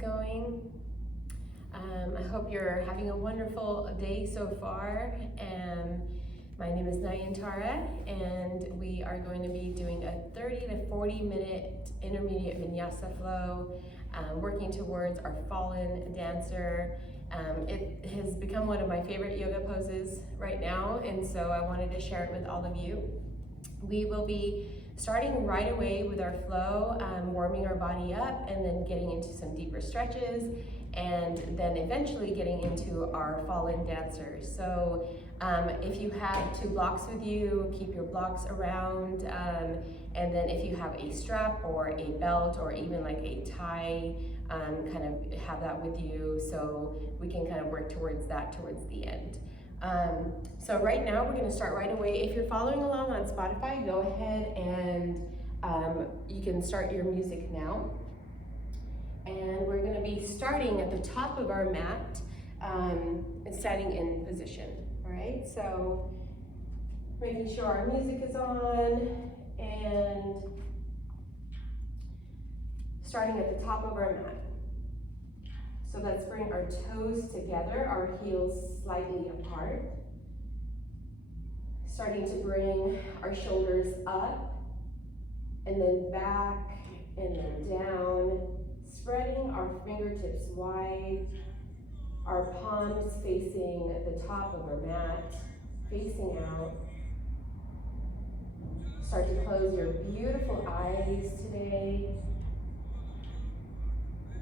going? I hope you're having a wonderful day so far. My name is Nayantara, and we are going to be doing a 30 to 40 minute intermediate Vinyasa flow, working towards our fallen dancer. It has become one of my favorite yoga poses right now, and so I wanted to share it with all of you. We will be starting right away with our flow, warming our body up, and then getting into some deeper stretches, and then eventually getting into our fallen dancers. So if you have 2 blocks with you, keep your blocks around, and then if you have a strap or a belt or even like a tie, kind of have that with you so we can kind of work towards that towards the end. So right now we're going to start right away. If you're following along on Spotify, go ahead and you can start your music now. And we're going to be starting at the top of our mat and standing in position. All right, so making sure our music is on and starting at the top of our mat. So let's bring our toes together, our heels slightly apart. Starting to bring our shoulders up and then back and then down. Spreading our fingertips wide, our palms facing the top of our mat, facing out. Start to close your beautiful eyes today.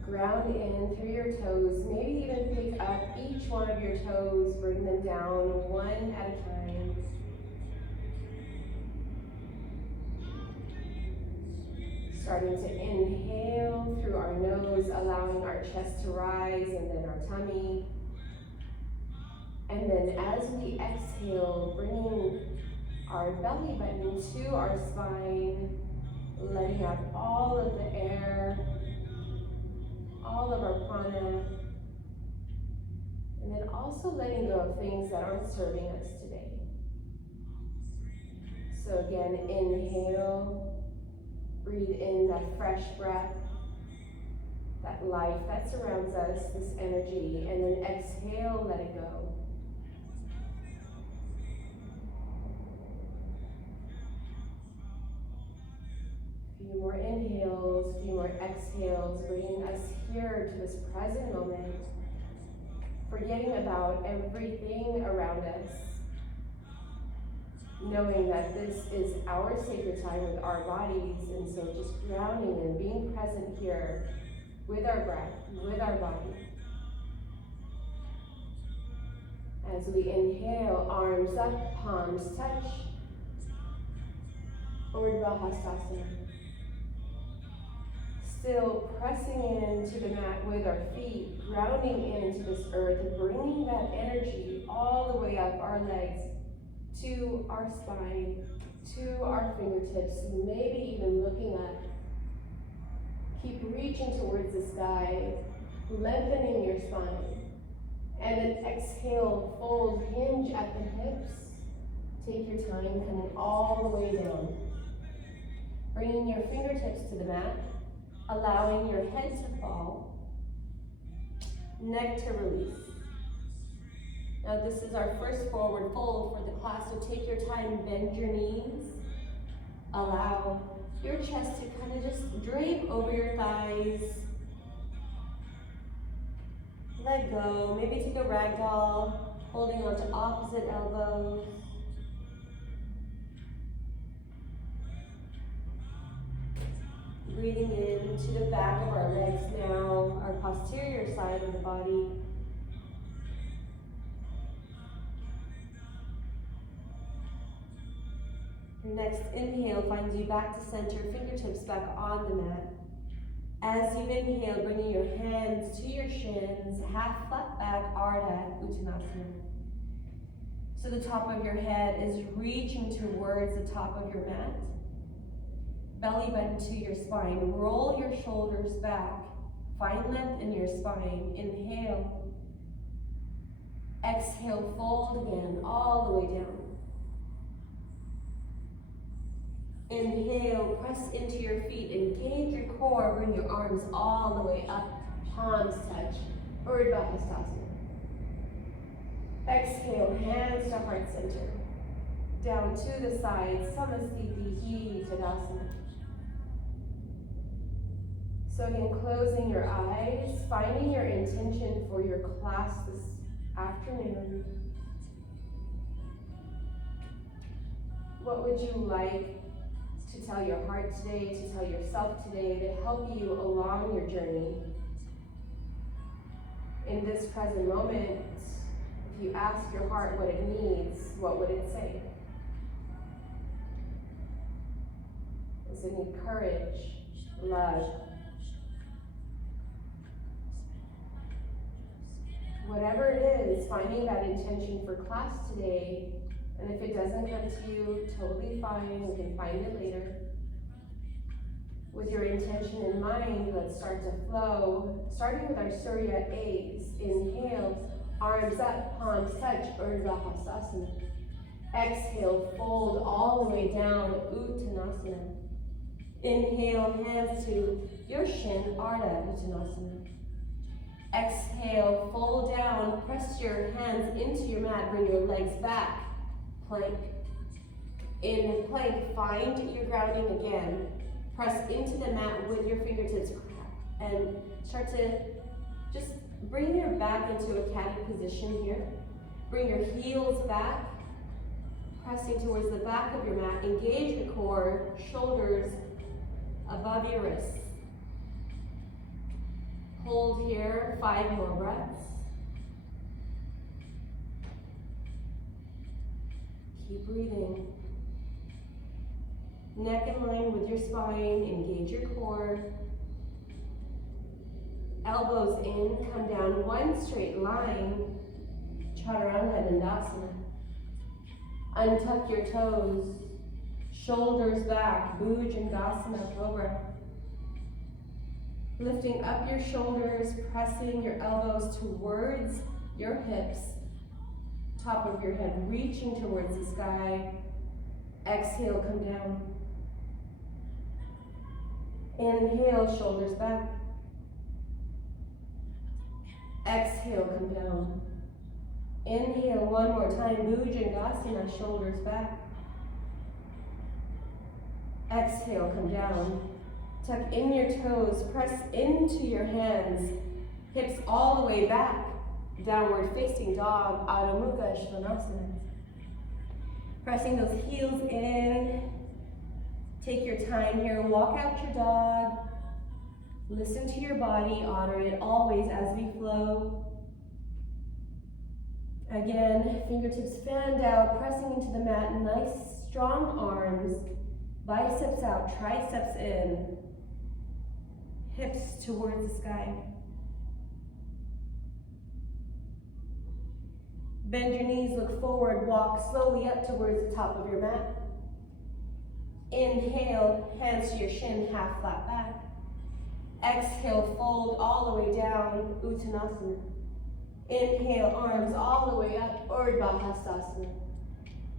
Ground in through your toes, maybe even pick up each one of your toes, bring them down one at a time. Starting to inhale through our nose, allowing our chest to rise and then our tummy. And then as we exhale, bringing our belly button to our spine, letting out all of the air, all of our prana, and then also letting go of things that aren't serving us today. So again, inhale, breathe in that fresh breath, that life that surrounds us, this energy, and then exhale, let it go. Few more inhales, few more exhales, bringing us here to this present moment, forgetting about everything around us, knowing that this is our sacred time with our bodies, and so just grounding and being present here with our breath, with our body. As we inhale, arms up, palms touch, Urdhva Hastasana. Still pressing into the mat with our feet, grounding into this earth, and bringing that energy all the way up our legs to our spine, to our fingertips, maybe even looking up. Keep reaching towards the sky, lengthening your spine. And then exhale, fold, hinge at the hips. Take your time, coming all the way down. Bringing your fingertips to the mat, allowing your head to fall, neck to release. Now this is our first forward fold for the class, so take your time, bend your knees. Allow your chest to kind of just drape over your thighs. Let go, maybe take a ragdoll, holding on to opposite elbows. Breathing in to the back of our legs now, our posterior side of the body. Your next inhale finds you back to center, fingertips back on the mat. As you inhale, bringing your hands to your shins, half flat back, Ardha Uttanasana. So the top of your head is reaching towards the top of your mat. Belly button to your spine. Roll your shoulders back. Find length in your spine. Inhale. Exhale, fold again, all the way down. Inhale, press into your feet, engage your core, bring your arms all the way up, palms touch, Urdhva Hastasana. Exhale, hands to heart center. Down to the side, Samasthiti Tadasana. So again, closing your eyes, finding your intention for your class this afternoon. What would you like to tell your heart today, to tell yourself today, to help you along your journey? In this present moment, if you ask your heart what it needs, what would it say? Does it need courage, love? Whatever it is, finding that intention for class today, and if it doesn't come to you, totally fine, you can find it later. With your intention in mind, let's start to flow, starting with our Surya A's. Inhale, arms up, palms touch, Urdhva Hastasana. Exhale, fold all the way down, Uttanasana. Inhale, hands to your shin, Ardha Uttanasana. Exhale, fold down, press your hands into your mat, bring your legs back, plank. In plank, find your grounding again. Press into the mat with your fingertips and start to just bring your back into a catty position here. Bring your heels back, pressing towards the back of your mat. Engage the core, shoulders above your wrists. Hold here, 5 more breaths. Keep breathing. Neck in line with your spine, engage your core. Elbows in, come down one straight line. Chaturanga Dandasana. Untuck your toes, shoulders back, Bhujangasana Cobra. Lifting up your shoulders, pressing your elbows towards your hips. Top of your head reaching towards the sky. Exhale, come down. Inhale, shoulders back. Exhale, come down. Inhale one more time, Bhujangasana, shoulders back. Exhale, come down. Tuck in your toes, press into your hands, hips all the way back. Downward facing dog, Adho Mukha Svanasana. Pressing those heels in. Take your time here, walk out your dog. Listen to your body, honor it always as we flow. Again, fingertips fanned out, pressing into the mat, nice strong arms. Biceps out, triceps in. Hips towards the sky. Bend your knees, look forward, walk slowly up towards the top of your mat. Inhale, hands to your shin, half flat back. Exhale, fold all the way down, Uttanasana. Inhale, arms all the way up, Urdhva Hastasana.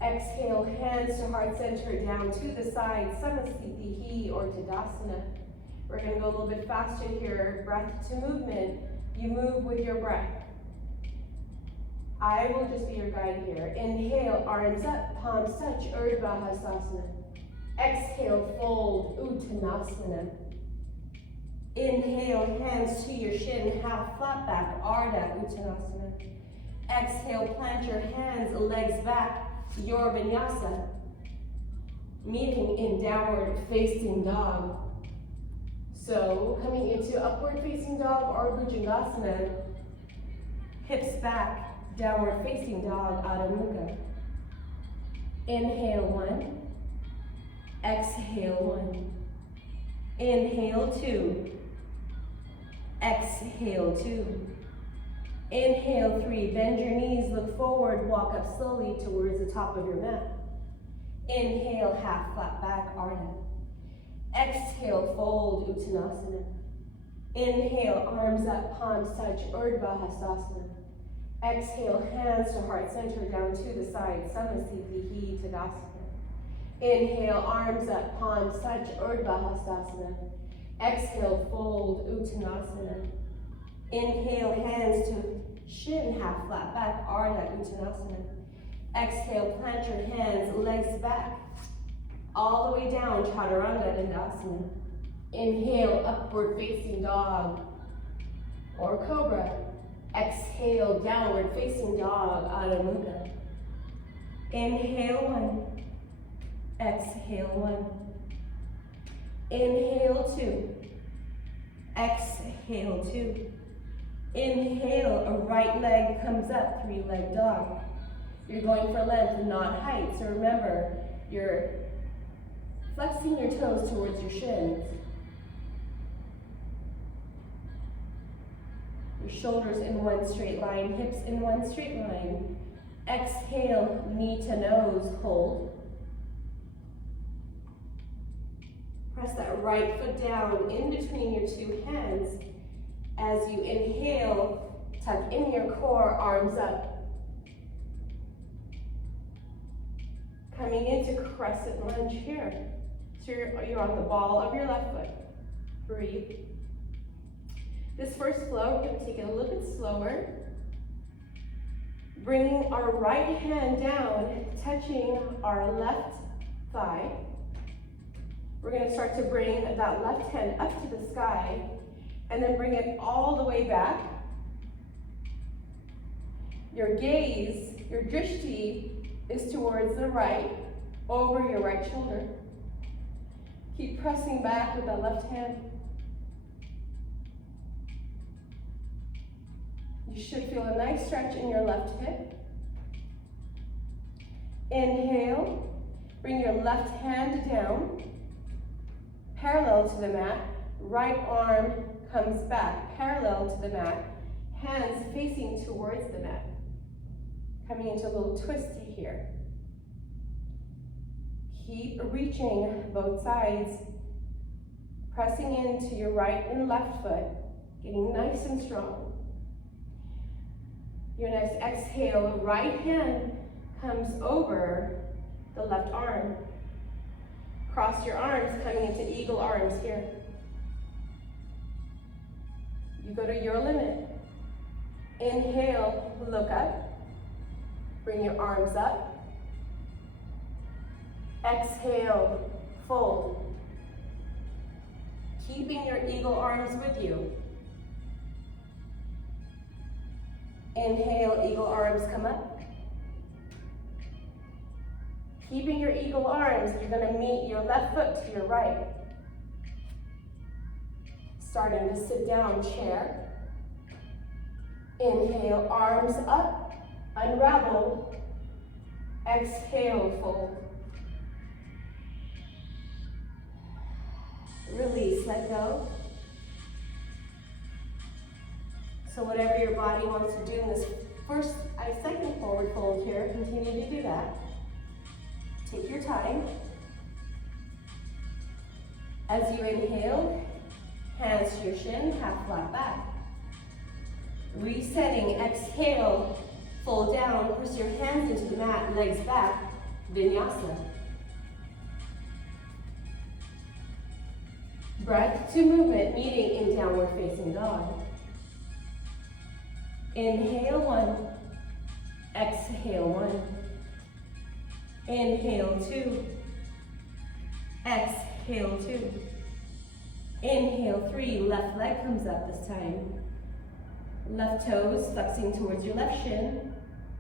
Exhale, hands to heart center, down to the side, Samasthiti or Tadasana. We're going to go a little bit faster here. Breath to movement. You move with your breath. I will just be your guide here. Inhale, arms up, palms touch, Urdhva Hastasana. Exhale, fold, Uttanasana. Inhale, hands to your shin, half flat back, Ardha Uttanasana. Exhale, plant your hands, legs back, your Vinyasa. Meeting in downward facing dog. So, coming into upward facing dog or Bhujangasana, hips back, downward facing dog, Adho Mukha. Inhale 1, exhale 1. Inhale 2, exhale 2. Inhale 3, bend your knees, look forward, walk up slowly towards the top of your mat. Inhale, half flat back, Ardha. Exhale, fold, Uttanasana. Inhale, arms up, palms touch, Urdhva Hastasana. Exhale, hands to heart center, down to the side, Samasthiti Tadasana. Inhale, arms up, palms touch, Urdhva Hastasana. Exhale, fold, Uttanasana. Inhale, hands to shin, half flat back, Ardha Uttanasana. Exhale, plant your hands, legs back, all the way down, Chaturanga Dandasana. Inhale, upward facing dog or cobra. Exhale, downward facing dog, Adho Mukha. Inhale, one. Exhale, one. Inhale, two. Exhale, two. Inhale, a right leg comes up, three-leg dog. You're going for length and not height, so remember, you're flexing your toes towards your shins. Your shoulders in one straight line, hips in one straight line. Exhale, knee to nose, hold. Press that right foot down in between your two hands. As you inhale, tuck in your core, arms up. Coming into crescent lunge here. So you're on the ball of your left foot. Breathe. This first flow, we're going to take it a little bit slower. Bringing our right hand down, touching our left thigh. We're going to start to bring that left hand up to the sky, and then bring it all the way back. Your gaze, your drishti, is towards the right, over your right shoulder. Keep pressing back with that left hand. You should feel a nice stretch in your left hip. Inhale, bring your left hand down, parallel to the mat. Right arm comes back, parallel to the mat. Hands facing towards the mat. Coming into a little twisty here. Keep reaching both sides, pressing into your right and left foot, getting nice and strong. Your next exhale, right hand comes over the left arm. Cross your arms, coming into eagle arms here. You go to your limit. Inhale, look up. Bring your arms up. Exhale, fold. Keeping your eagle arms with you. Inhale, eagle arms come up. Keeping your eagle arms, you're going to meet your left foot to your right. Starting to sit down, chair. Inhale, arms up, unravel. Exhale, fold. Release, let go. So whatever your body wants to do in this second forward fold here, continue to do that. Take your time. As you inhale, hands to your shin, half flat back. Resetting, exhale, fold down, press your hands into the mat, legs back, Vinyasa. Breath to movement, meeting in downward facing dog. Inhale, one. Exhale, one. Inhale, two. Exhale, two. Inhale, three. Left leg comes up this time. Left toes flexing towards your left shin.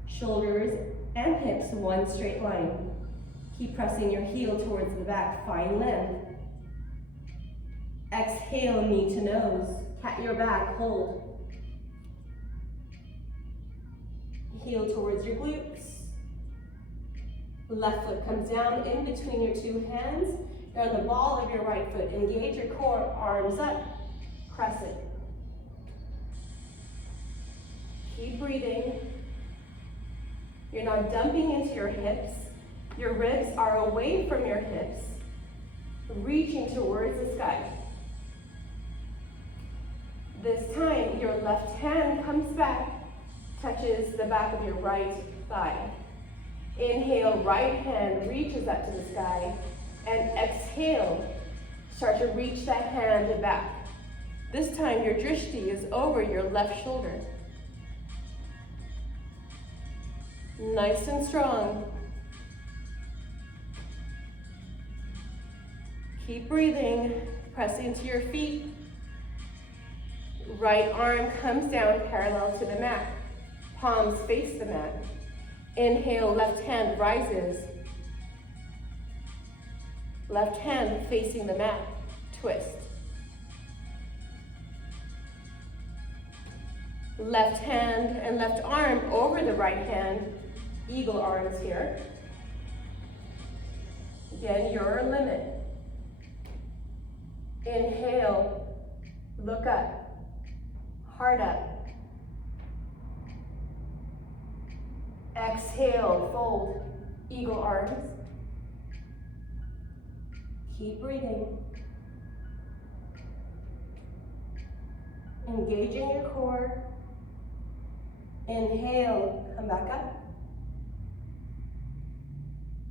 Shoulders and hips one straight line. Keep pressing your heel towards the back, find length. Exhale, knee to nose. Cat your back, hold. Heel towards your glutes. Left foot comes down in between your two hands. You're on the ball of your right foot. Engage your core, arms up, crescent. Keep breathing. You're not dumping into your hips. Your ribs are away from your hips, reaching towards the sky. This time, your left hand comes back, touches the back of your right thigh. Inhale, right hand reaches up to the sky, and exhale, start to reach that hand back. This time your drishti is over your left shoulder. Nice and strong. Keep breathing. Press into your feet. Right arm comes down parallel to the mat. Palms face the mat. Inhale, left hand rises. Left hand facing the mat. Twist. Left hand and left arm over the right hand. Eagle arms here. Again, your limit. Inhale, look up, heart up. Exhale, fold, eagle arms. Keep breathing. Engaging your core. Inhale, come back up.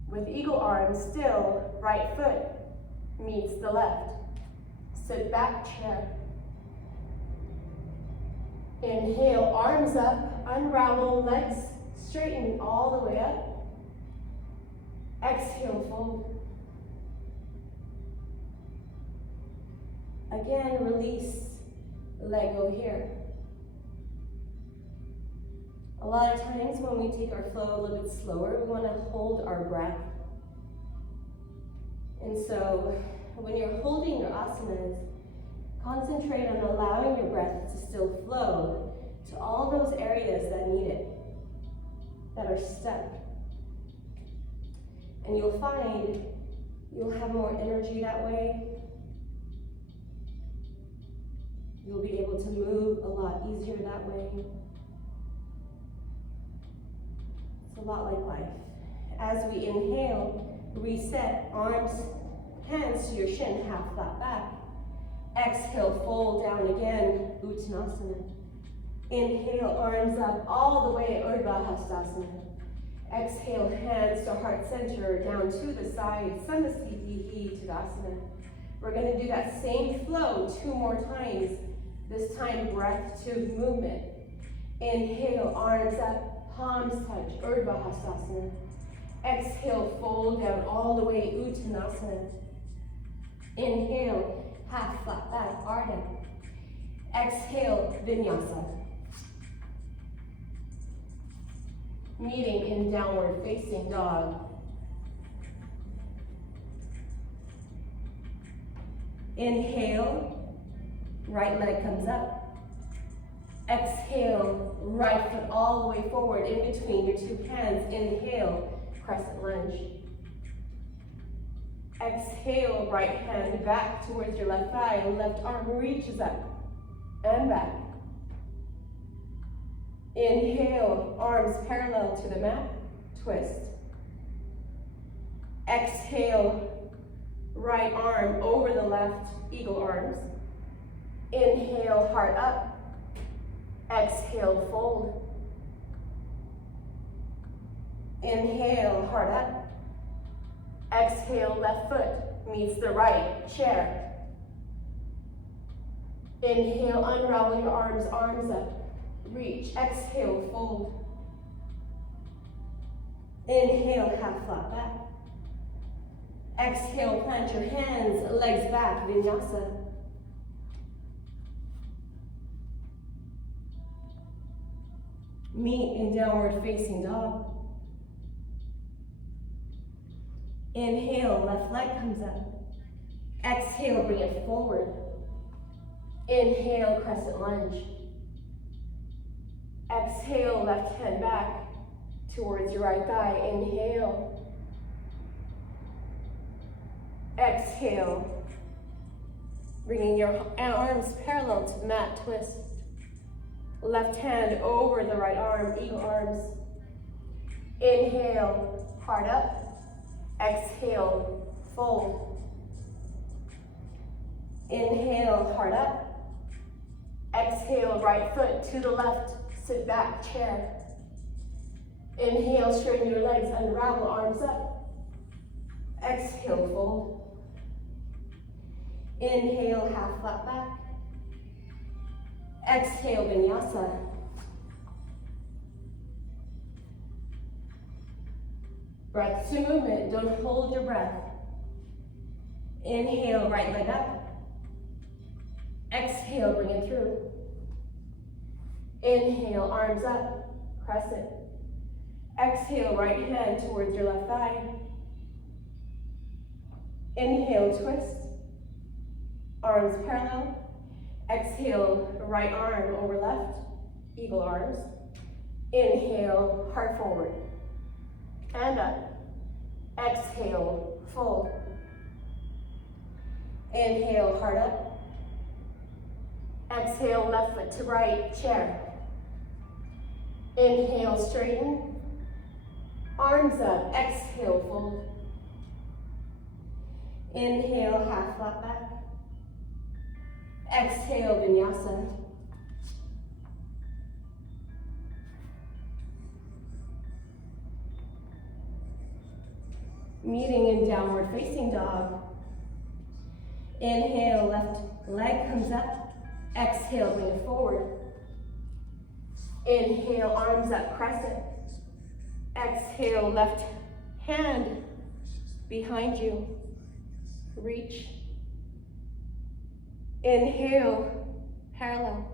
With eagle arms still, right foot meets the left. Sit back, chair. Inhale, arms up, unravel, legs straighten all the way up. Exhale, fold. Again, release, let go here. A lot of times when we take our flow a little bit slower, we want to hold our breath. And so when you're holding your asanas, concentrate on allowing your breath to still flow to all those areas that need it, that are stuck. And you'll find you'll have more energy that way. You'll be able to move a lot easier that way. It's a lot like life. As we inhale, reset, arms, hands to your shin, half flat back. Exhale, fold down again, Uttanasana. Inhale, arms up all the way, Urdhva Hastasana. Exhale, hands to heart center, down to the side, Samastitihi Tadasana. We're going to do that same flow 2 more times. This time, breath to movement. Inhale, arms up, palms touch, Urdhva Hastasana. Exhale, fold down all the way, Uttanasana. Inhale, half flat back, Ardha. Exhale, Vinyasa. Meeting in downward facing dog. Inhale, right leg comes up. Exhale, right foot all the way forward in between your 2 hands. Inhale, crescent lunge. Exhale, right hand back towards your left thigh. Left arm reaches up and back. Inhale, arms parallel to the mat, twist. Exhale, right arm over the left, eagle arms. Inhale, heart up. Exhale, fold. Inhale, heart up. Exhale, left foot meets the right, chair. Inhale, unravel your arms, arms up. Reach, exhale, fold. Inhale, half flat back. Exhale, plant your hands, legs back, Vinyasa. Meet in downward facing dog. Inhale, left leg comes up. Exhale, bring it forward. Inhale, crescent lunge. Exhale, left hand back towards your right thigh. Inhale. Exhale. Bringing your arms parallel to the mat, twist. Left hand over the right arm, eagle arms. Inhale, heart up. Exhale, fold. Inhale, heart up. Exhale, right foot to the left. Sit back, chair. Inhale, straighten your legs, unravel, arms up. Exhale, fold. Inhale, half flat back. Exhale, Vinyasa. Breath to movement, don't hold your breath. Inhale, right leg up. Exhale, bring it through. Inhale, arms up, crescent. Exhale, right hand towards your left thigh. Inhale, twist. Arms parallel. Exhale, right arm over left, eagle arms. Inhale, heart forward. And up. Exhale, fold. Inhale, heart up. Exhale, left foot to right, chair. Inhale, straighten. Arms up, exhale, fold. Inhale, half flat back. Exhale, Vinyasa. Meeting in downward facing dog. Inhale, left leg comes up. Exhale, bring it forward. Inhale, arms up, crescent. Exhale, left hand behind you. Reach. Inhale, parallel.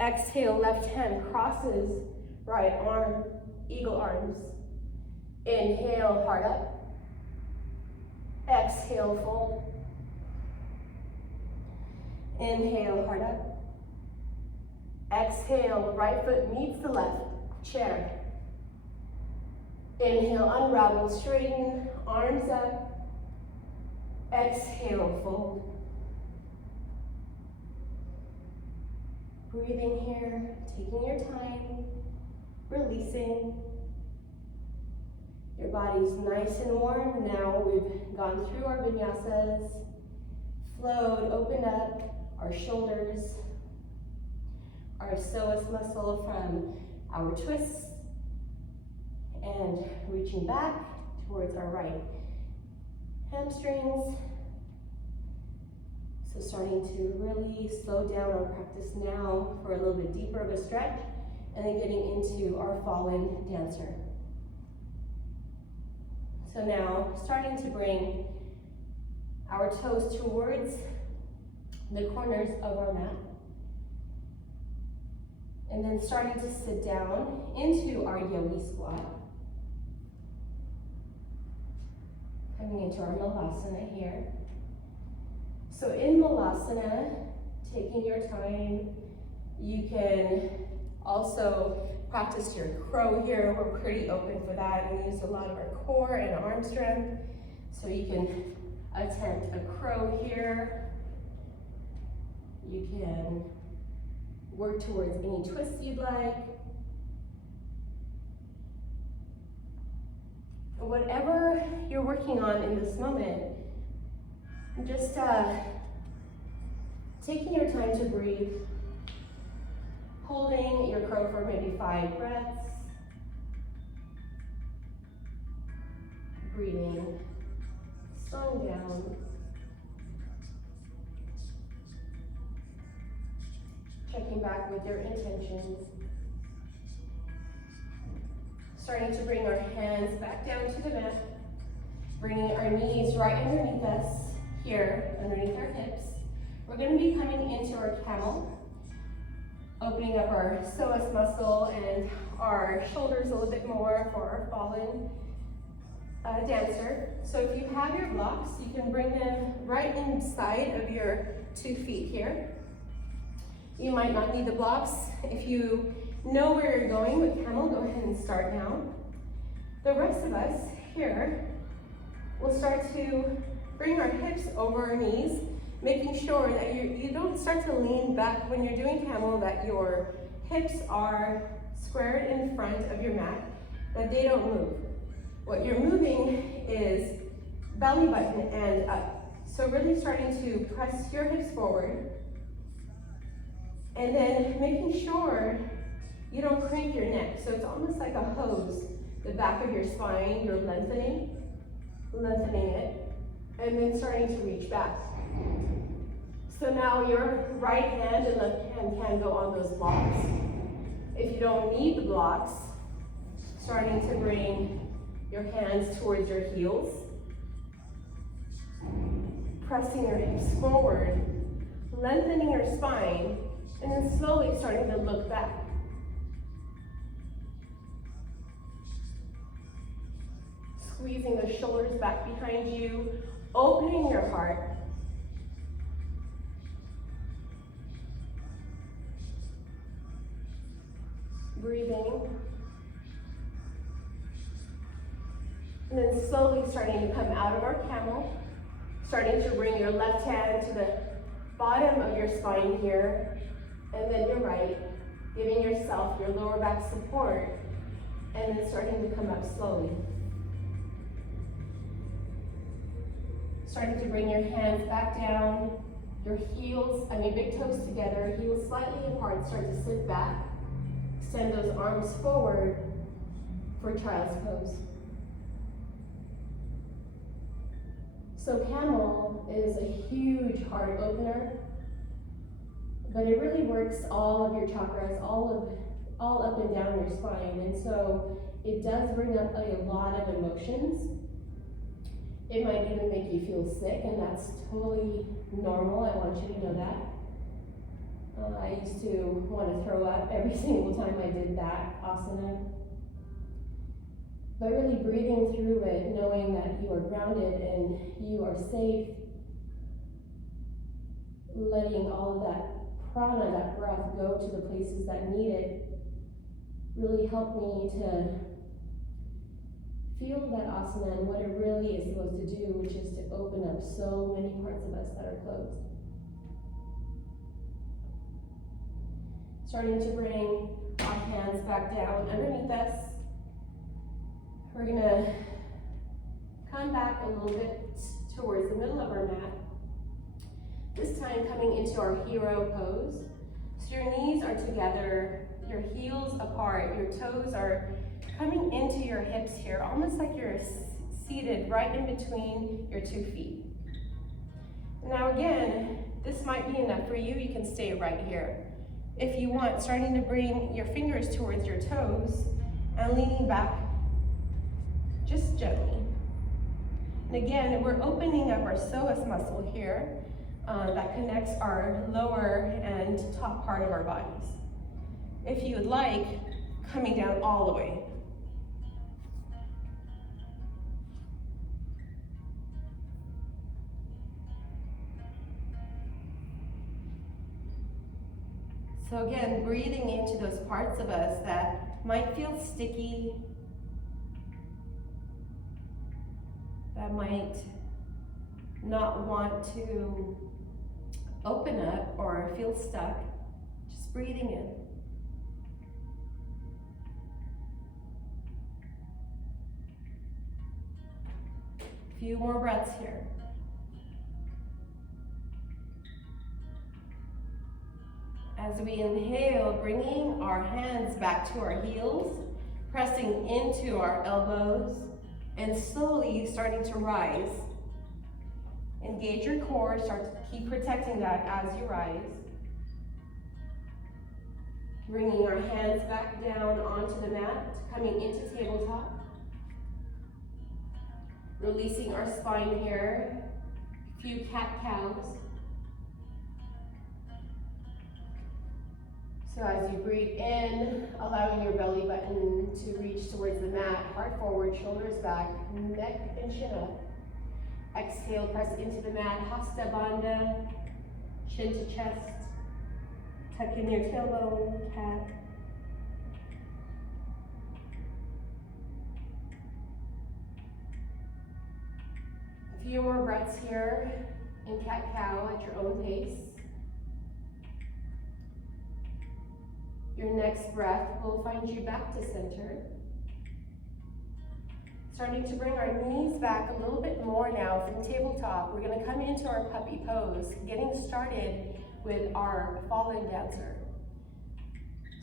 Exhale, left hand crosses, right arm, eagle arms. Inhale, heart up. Exhale, fold. Inhale, heart up. Exhale, right foot meets the left, chair. Inhale, unravel, straighten, arms up. Exhale, fold. Breathing here, taking your time, releasing. Your body's nice and warm. Now we've gone through our vinyasas, flowed, opened up our shoulders, our psoas muscle from our twists, and reaching back towards our right hamstrings. So starting to really slow down our practice now for a little bit deeper of a stretch, and then getting into our fallen dancer. So now starting to bring our toes towards the corners of our mat. And then starting to sit down into our yogi squat. Coming into our malasana here. So in malasana, taking your time, you can also practice your crow here. We're pretty open for that. We use a lot of our core and arm strength. So you can attempt a crow here. You can work towards any twists you'd like. Whatever you're working on in this moment, just taking your time to breathe, holding your crow for maybe 5 breaths, breathing, slowing down, checking back with your intentions, starting to bring our hands back down to the mat, bringing our knees right underneath us, here, underneath our hips. We're going to be coming into our camel, opening up our psoas muscle and our shoulders a little bit more for our fallen dancer. So if you have your blocks, you can bring them right inside of your 2 feet here. You might not need the blocks. If you know where you're going with camel, go ahead and start now. The rest of us here will start to bring our hips over our knees, making sure that you don't start to lean back when you're doing camel, that your hips are squared in front of your mat, that they don't move. What you're moving is belly button and up. So really starting to press your hips forward, and then making sure you don't crank your neck. So it's almost like a hose, the back of your spine, you're lengthening it, and then starting to reach back. So now your right hand and left hand can go on those blocks. If you don't need the blocks, starting to bring your hands towards your heels, pressing your hips forward, lengthening your spine, and then slowly starting to look back. Squeezing the shoulders back behind you, opening your heart. Breathing. And then slowly starting to come out of our camel, starting to bring your left hand to the bottom of your spine here, and then your right, giving yourself your lower back support, and then starting to come up slowly. Starting to bring your hands back down, your big toes together, heels slightly apart, start to sit back. Extend those arms forward for child's pose. So camel is a huge heart opener, but it really works all of your chakras, all up and down your spine, and so it does bring up a lot of emotions. It might even make you feel sick, and that's totally normal. I want you to know that. I used to want to throw up every single time I did that asana. But really breathing through it, knowing that you are grounded and you are safe, letting all of that prana, that breath, go to the places that need it, really helped me to feel that asana and what it really is supposed to do, which is to open up so many parts of us that are closed. Starting to bring our hands back down underneath us. We're gonna come back a little bit towards the middle of our mat. This time coming into our hero pose. So your knees are together, your heels apart, your toes are coming into your hips here, almost like you're seated right in between your 2 feet. Now again, this might be enough for you. You can stay right here. If you want, starting to bring your fingers towards your toes and leaning back just gently. And again, we're opening up our psoas muscle here that connects our lower and top part of our bodies. If you would like, coming down all the way. So again, breathing into those parts of us that might feel sticky, that might not want to open up or feel stuck, just breathing in. A few more breaths here. As we inhale, bringing our hands back to our heels, pressing into our elbows, and slowly starting to rise. Engage your core, start to keep protecting that as you rise. Bringing our hands back down onto the mat, coming into tabletop. Releasing our spine here, a few cat-cows. So as you breathe in, allowing your belly button to reach towards the mat, heart forward, shoulders back, neck and chin up. Exhale, press into the mat, Hasta Bandha, chin to chest. Tuck in your tailbone, cat. A few more breaths here in cat-cow at your own pace. Your next breath will find you back to center. Starting to bring our knees back a little bit more now from tabletop. We're going to come into our puppy pose, getting started with our fallen dancer.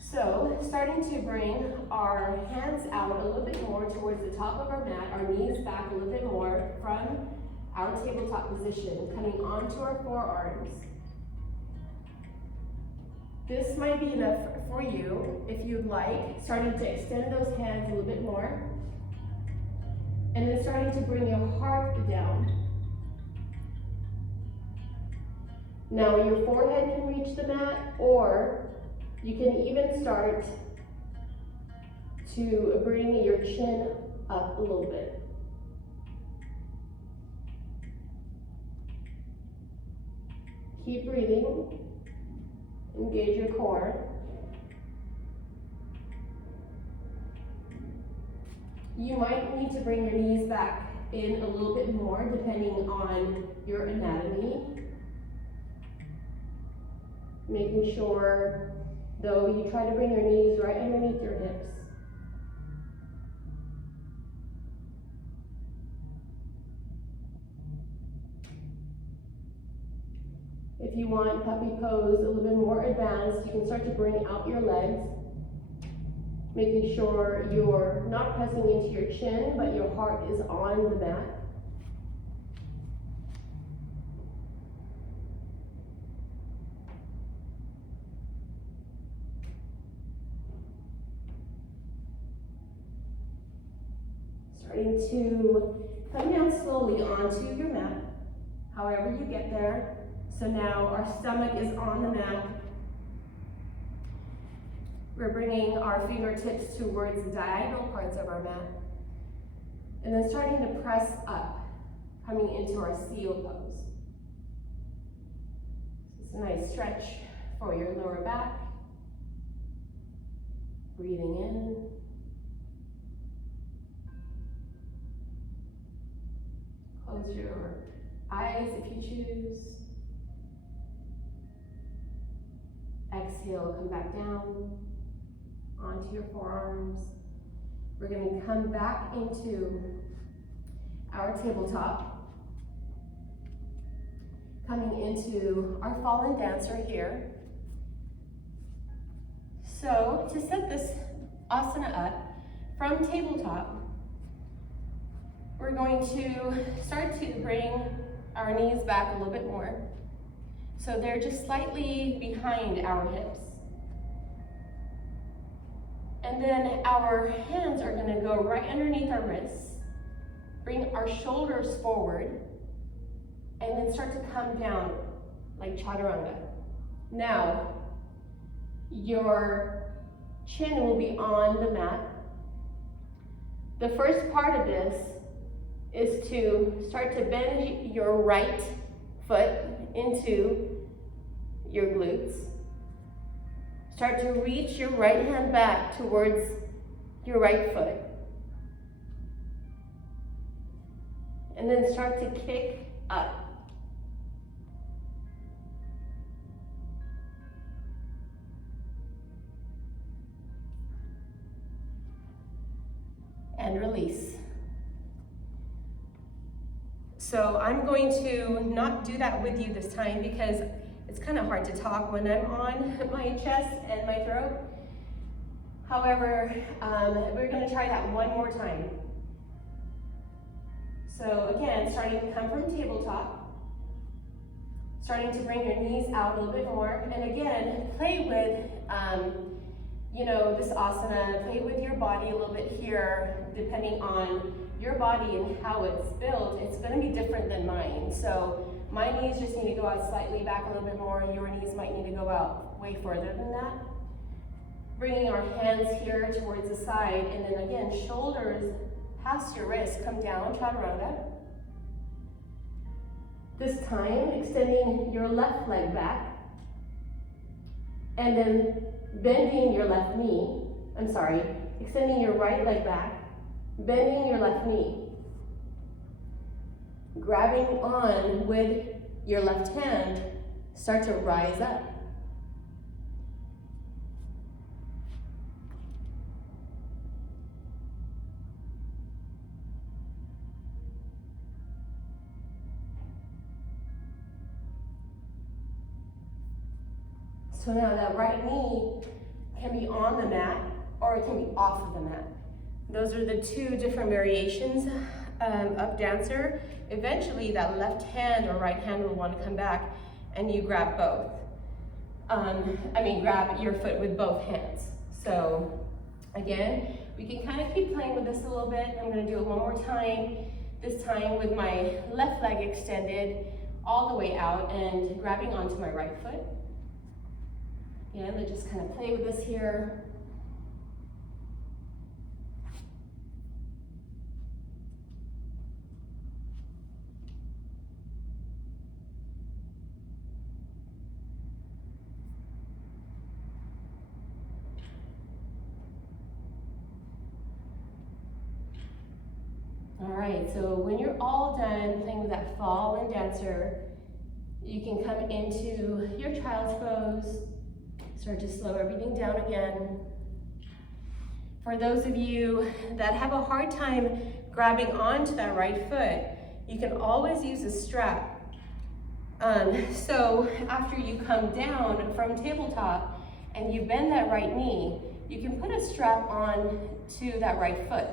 So, starting to bring our hands out a little bit more towards the top of our mat, our knees back a little bit more from our tabletop position, coming onto our forearms. This might be enough for you if you'd like, starting to extend those hands a little bit more. And then starting to bring your heart down. Now your forehead can reach the mat, or you can even start to bring your chin up a little bit. Keep breathing. Engage your core. You might need to bring your knees back in a little bit more depending on your anatomy. Making sure, though, you try to bring your knees right underneath your hips. If you want puppy pose a little bit more advanced, you can start to bring out your legs, making sure you're not pressing into your chin, but your heart is on the mat. Starting to come down slowly onto your mat, however you get there. So now our stomach is on the mat. We're bringing our fingertips towards the diagonal parts of our mat. And then starting to press up, coming into our seal pose. It's a nice stretch for your lower back. Breathing in. Close your eyes if you choose. Exhale, come back down onto your forearms. We're going to come back into our tabletop. Coming into our fallen dancer here. So to set this asana up from tabletop, we're going to start to bring our knees back a little bit more. So they're just slightly behind our hips. And then our hands are going to go right underneath our wrists. Bring our shoulders forward. And then start to come down like chaturanga. Now, your chin will be on the mat. The first part of this is to start to bend your right foot into your glutes. Start to reach your right hand back towards your right foot. And then start to kick up. And release. So I'm going to not do that with you this time because it's kind of hard to talk when I'm on my chest and my throat. However, we're going to try that one more time. So again, starting to come from tabletop, starting to bring your knees out a little bit more, and again, play with, this asana, play with your body a little bit here, depending on your body and how it's built. It's going to be different than mine. So my knees just need to go out slightly back a little bit more. Your knees might need to go out way further than that. Bringing our hands here towards the side, and then again, shoulders past your wrists, come down, chaturanga. This time, extending your left leg back, and then bending your left knee. Extending your right leg back, bending your left knee. Grabbing on with your left hand, start to rise up. So now that right knee can be on the mat or it can be off of the mat. Those are the two different variations of dancer. Eventually that left hand or right hand will want to come back and you grab both. grab your foot with both hands. So again, we can kind of keep playing with this a little bit. I'm gonna do it one more time, this time with my left leg extended all the way out and grabbing onto my right foot. Again, let's just kind of play with this here. All right, so when you're all done playing with that fallen dancer, you can come into your child's pose, start to slow everything down again. For those of you that have a hard time grabbing onto that right foot, you can always use a strap. So after you come down from tabletop and you bend that right knee, you can put a strap on to that right foot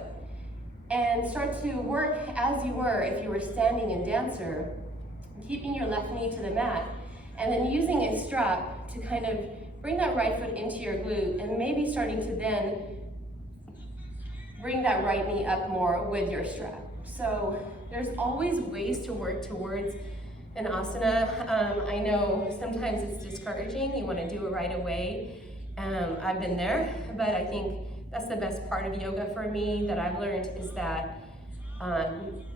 and start to work as you were if you were standing in dancer, keeping your left knee to the mat, and then using a strap to kind of bring that right foot into your glute, and maybe starting to then bring that right knee up more with your strap. So there's always ways to work towards an asana. I know sometimes it's discouraging, you want to do it right away. I've been there, but I think that's the best part of yoga for me that I've learned, is that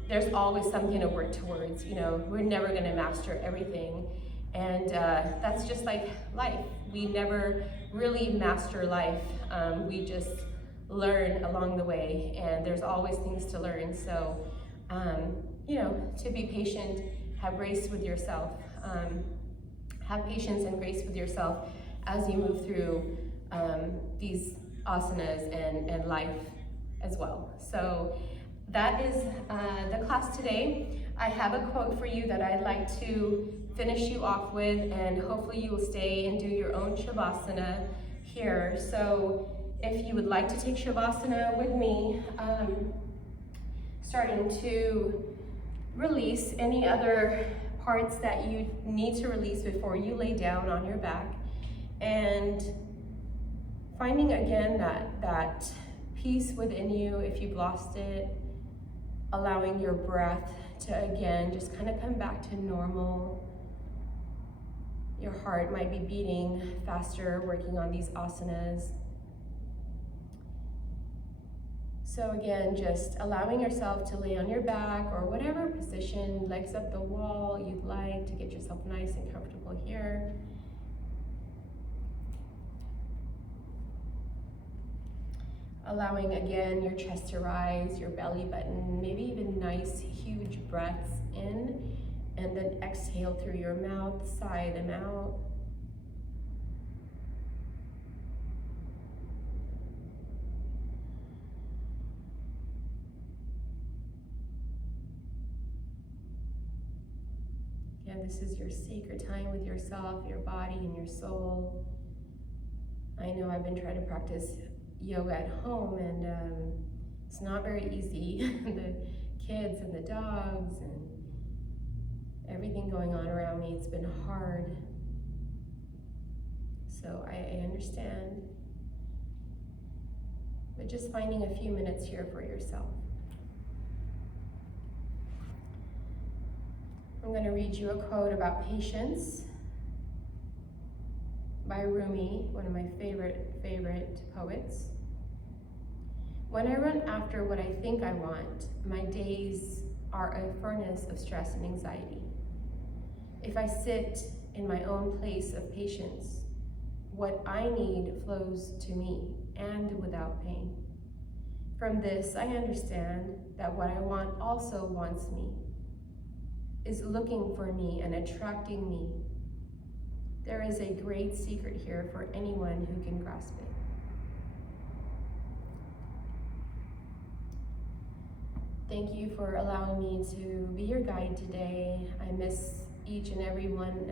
there's always something to work towards. You know, we're never going to master everything, and that's just like life. We never really master life. We just learn along the way, and there's always things to learn. So, you know, to be patient, have grace with yourself, have patience and grace with yourself as you move through these asanas and life as well. So that is the class today. I have a quote for you that I'd like to finish you off with, and hopefully you will stay and do your own Shavasana here. So if you would like to take Shavasana with me, starting to release any other parts that you need to release before you lay down on your back, and finding again that peace within you if you've lost it, allowing your breath to again just kind of come back to normal. Your heart might be beating faster working on these asanas. So again, just allowing yourself to lay on your back or whatever position, legs up the wall you'd like to get yourself nice and comfortable here. Allowing again your chest to rise, your belly button, maybe even nice huge breaths in, and then exhale through your mouth, sigh them out. Again, this is your sacred time with yourself, your body, and your soul. I know I've been trying to practice yoga at home, and it's not very easy. The kids and the dogs and everything going on around me, it's been hard. So I understand. But just finding a few minutes here for yourself. I'm going to read you a quote about patience by Rumi, one of my favorite poets. When I run after what I think I want, my days are a furnace of stress and anxiety. If I sit in my own place of patience, what I need flows to me and without pain. From this, I understand that what I want also wants me, is looking for me and attracting me. There is a great secret here for anyone who can grasp it. Thank you for allowing me to be your guide today. I miss each and every one of